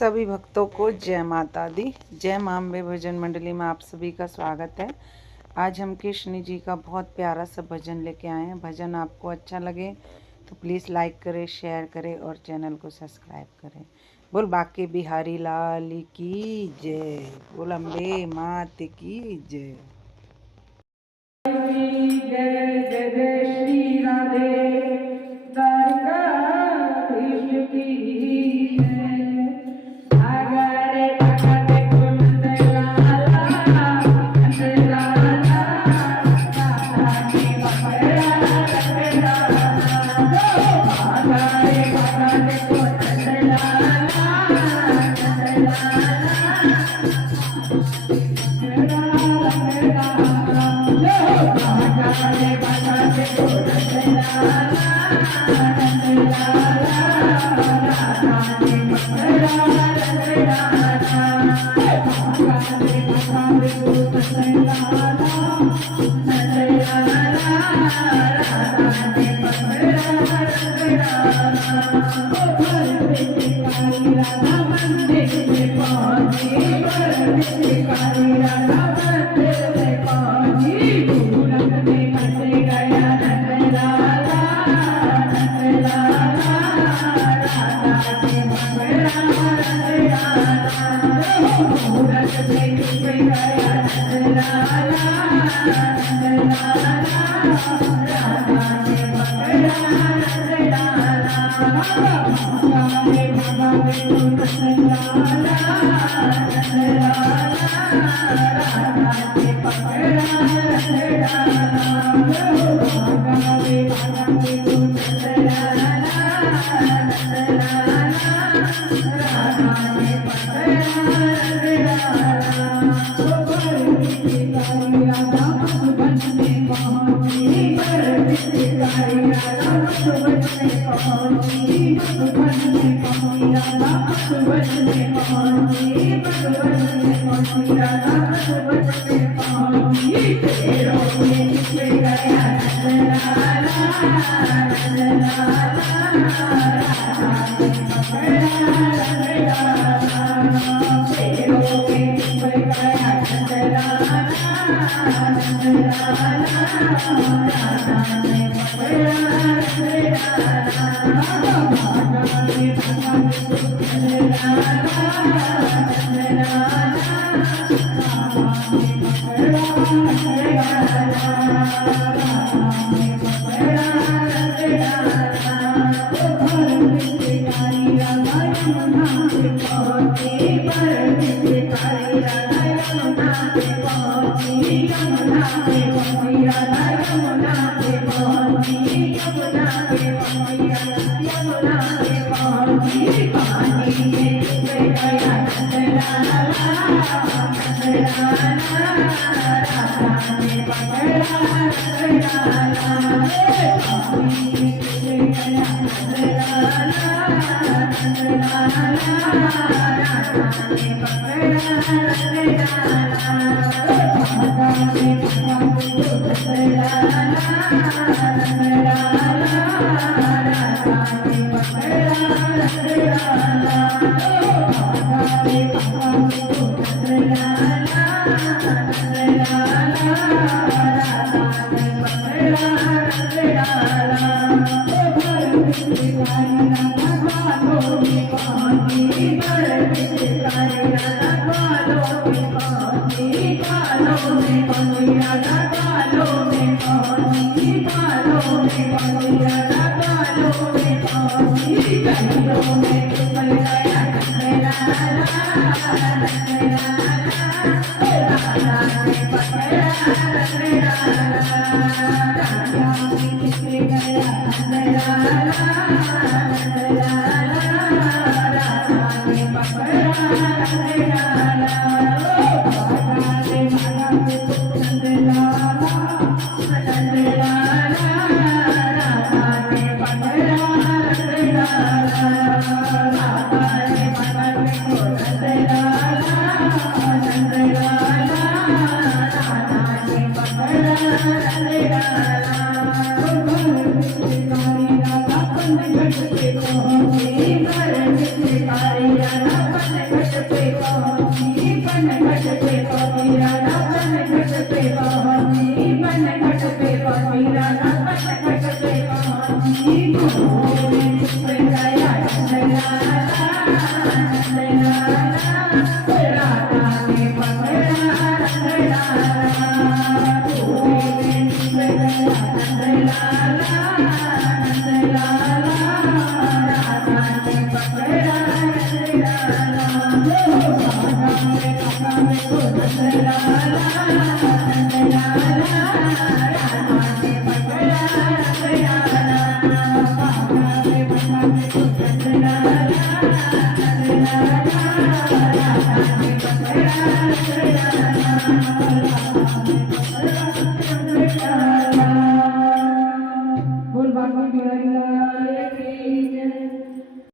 सभी भक्तों को जय माता दी। जय मां अम्बे भजन मंडली में आप सभी का स्वागत है। आज हम कृष्ण जी का बहुत प्यारा सा भजन लेके आए हैं। भजन आपको अच्छा लगे तो प्लीज़ लाइक करें, शेयर करें और चैनल को सब्सक्राइब करें। बोल बाके बिहारी लाल की जय, बोल अम्बे मात की जय। जय जय जय श्री राधे द्वारकाधीश की जय। आगरे भगत कुंद लाला नंद लाला राधा के बकरा रखना। आगरे भगत कुंद लाला नंद La